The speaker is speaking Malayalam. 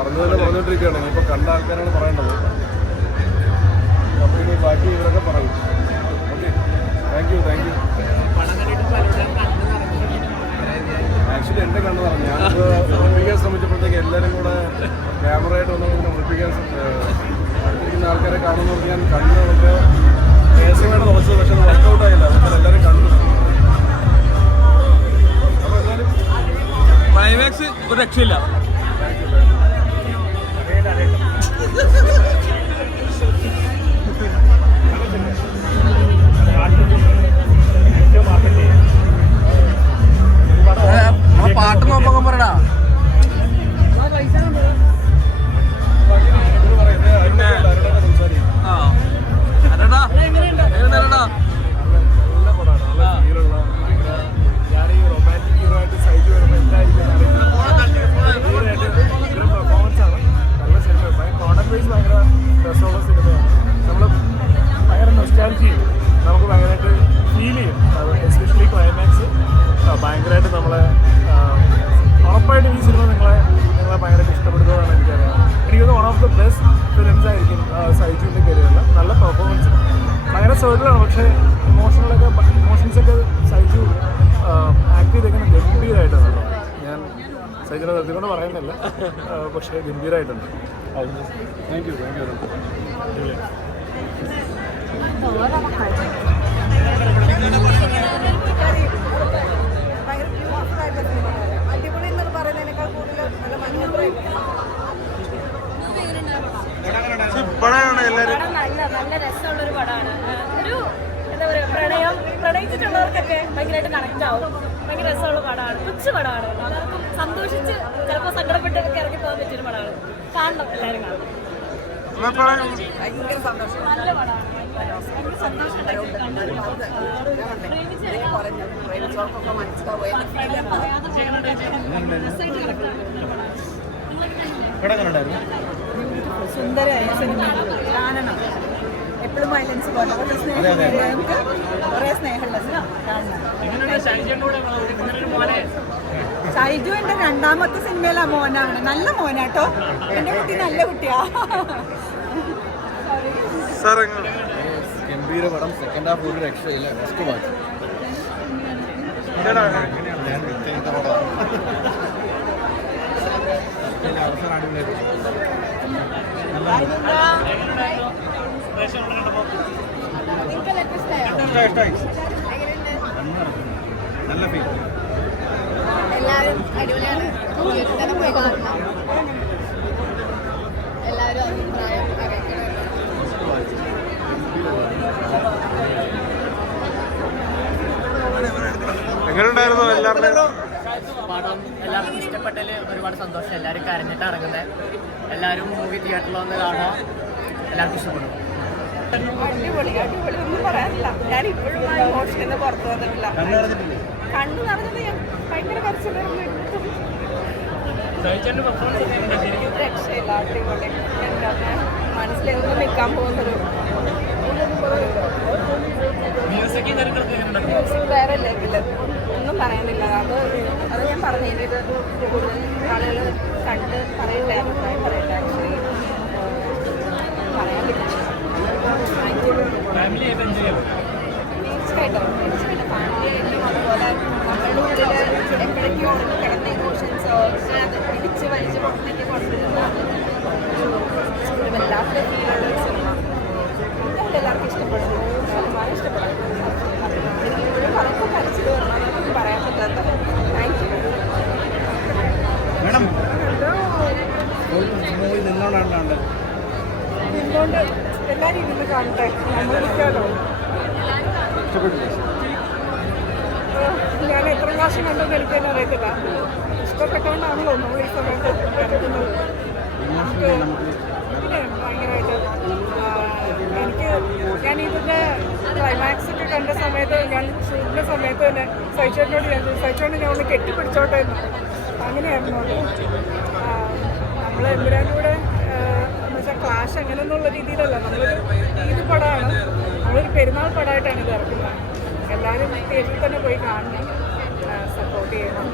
പറഞ്ഞുകൊണ്ടിരിക്കുകയാണ്. ഇനിയിപ്പോൾ കണ്ട ആൾക്കാരാണ് പറയേണ്ടത്. അപ്പോൾ ഇനി ബാക്കി ഇവരൊക്കെ പറയും. Okay, thank you. ആക്ച്വലി എൻ്റെ കണ്ണ് പറഞ്ഞു. ഞാനിപ്പോൾ ഒളിപ്പിക്കാൻ ശ്രമിച്ചപ്പോഴത്തേക്ക് എല്ലാവരും കൂടെ ക്യാമറയായിട്ട് വന്ന് ഒളിപ്പിക്കാൻ അടുത്തിരിക്കുന്ന ആൾക്കാരെ കാണുന്നവർക്ക് ഞാൻ കണ്ണ് നമുക്ക് കേസമായിട്ട് തുറച്ചത്. പക്ഷെ അത് വർക്കൗട്ട് ആയില്ല. അപ്പോൾ എല്ലാവരും കണ്ടു. അപ്പോൾ എന്തായാലും ക്ലൈമാക്സ് ഒരു രക്ഷയില്ല. പാട്ട് നോക്കാൻ പറയടാ. നമുക്ക് ഭയങ്കരമായിട്ട് ഫീൽ ചെയ്യും. എസ്പെഷ്യലി ക്ലൈമാക്സ് ഭയങ്കരമായിട്ട് നമ്മളെ ഉറപ്പായിട്ടും ഈ സിനിമ നിങ്ങളെ ഭയങ്കരമായിട്ട് ഇഷ്ടപ്പെടുന്നതാണ് എനിക്കറിയാം. എനിക്ക് തോന്നുന്നു one of the best films ആയിരിക്കും സൈജുവിൻ്റെ കരിയറിൽ. നല്ല പെർഫോമൻസ്, ഭയങ്കര സേർട്ടിലാണ്. പക്ഷേ ഇമോഷൻസൊക്കെ സൈജു ആക്ട് ചെയ്തേക്കുന്ന ഗംഭീരമായിട്ടാണ് കേട്ടോ. ഞാൻ സൈജുവിനെ നിർത്തിക്കൊണ്ട് പറയുന്നില്ല, പക്ഷേ ഗംഭീരമായിട്ടുണ്ട്. Thank you. നല്ല രസമുള്ളൊരു പടമാണ്. ഒരു എന്താ പറയുക, പ്രണയിച്ചിട്ടുള്ളവർക്കൊക്കെ ഭയങ്കരമായിട്ട് കണക്ട് ആവും. ഭയങ്കര രസമുള്ള പടമാണ്. കൊച്ചു പടമാണ്. എല്ലാവർക്കും സന്തോഷിച്ച് ചിലപ്പോൾ സങ്കടപ്പെട്ടൊക്കെ ഇറങ്ങി പോകാൻ പറ്റിയൊരു പടമാണ്. കാണണം, എല്ലാവരും കാണണം. ഭയങ്കര സന്തോഷം. നല്ല പടമാണ്. സുന്ദരമായ സിനിമയാണ്, കാണണം. എപ്പോഴും വയലൻസ് പോലെ കുറേ സ്നേഹമുള്ള കാണണം. ഷൈജു എൻ്റെ രണ്ടാമത്തെ സിനിമയിലെ മോനാണ്. നല്ല മോനാട്ടോ. എൻ്റെ കുട്ടി നല്ല കുട്ടിയാ. ഗംഭീര പടം. സെക്കൻഡ് ഹാഫ് ഒരു രക്ഷയില്ല. Next watch. നല്ല ഫീൽ. എല്ലാവരും അടിപൊളിയാണ്. തന്നെ പോയി കാണണം. എല്ലാവരും അഭിപ്രായം അറിയിക്കണം. എങ്ങനെയുണ്ടായിരുന്നു എല്ലാവരുടെയും പടം? എല്ലാവർക്കും ഇഷ്ടപ്പെട്ടതിൽ ഒരുപാട് സന്തോഷം. എല്ലാവരും കരഞ്ഞിട്ട് ഇറങ്ങുന്നത്. എല്ലാവരും മൂവി തിയേറ്ററിൽ വന്ന് കാണാം. എല്ലാവർക്കും ഇഷ്ടപ്പെടും. അടിപൊളി ഒന്നും പറയാനില്ല. ഞാൻ ഇപ്പോഴും ആ ഇമോഷനിൽ നിന്ന് പുറത്തു വന്നിട്ടില്ല. കണ്ണു നടന്നത് ഞാൻ ഭയങ്കര കരച്ചിലായിരുന്നു. രക്ഷയില്ല. അടിപൊളി. എൻ്റെ മനസ്സിലെന്നും നിൽക്കാൻ പോകുന്നൊരു മ്യൂസിക് വേറെ ലെവല്. ഒന്നും പറയാനില്ല. അത് ഞാൻ പറഞ്ഞില്ല. ഇത് കൂടുതൽ ആളുകൾ കണ്ട് പറയില്ല, അഭിപ്രായം പറയില്ല. ആക്ച്വലി പറയാൻ പറ്റില്ല. തീർച്ചയായിട്ടും ഫാമിലിയായിട്ടും അതുപോലെ നമ്മളുടെ ഉള്ളിൽ എപ്പോഴേക്കും ഉറങ്ങി കിടന്ന ഇമോഷൻസോ പിടിച്ച് വലിച്ച് പുറത്തേക്ക് കൊണ്ടുവരുന്ന ഒരു വല്ലാത്ത ഫീലുള്ള ഒരു സിനിമ. എല്ലാവർക്കും ഇഷ്ടപ്പെടുന്നു. ഒരുപാട് ഇഷ്ടപ്പെടുന്നു. എനിക്ക് ഇപ്പോഴും പലപ്പോൾ കളിച്ചു തീർന്നാലും പറയാൻ പറ്റാത്ത. Thank you. നിന്നുകൊണ്ട് എല്ലാവരും ഇരുന്ന് കാണട്ടെ. നമ്മളിരിക്കാലോ. ഞാൻ എത്ര പ്രാവശ്യം കണ്ടെന്ന് എനിക്കെന്നെ അറിയത്തില്ല. ഇഷ്ടപ്പെട്ടുകൊണ്ടാണല്ലോ നമ്മൾ ഈ സമയത്ത് ഇറങ്ങുന്നത്. നമുക്ക് പിന്നെ ഭയങ്കരമായിട്ട് ഞാനിതിൻ്റെ ക്ലൈമാക്സ് ഒക്കെ കണ്ട സമയത്ത്, ഞാൻ ഷൂട്ടിൻ്റെ സമയത്ത് തന്നെ സൈച്ചോടിനോട് ഞാൻ ഒന്ന് കെട്ടിപ്പിടിച്ചോട്ടെ എന്ന്. അങ്ങനെയായിരുന്നു അത്. നമ്മൾ എമ്പുരാൻ്റെ കൂടെ എന്ന് വെച്ചാൽ ക്ലാഷ് അങ്ങനെയൊന്നുള്ള രീതിയിലല്ല. നമ്മളൊരു ഈദ് പടമാണ്, നമ്മളൊരു പെരുന്നാൾ പടമായിട്ടാണ് ഇത് ഇറക്കുന്നത്. എല്ലാവരും തിയേറ്ററിൽ തന്നെ പോയി കാണണം, സപ്പോർട്ട് ചെയ്യണം.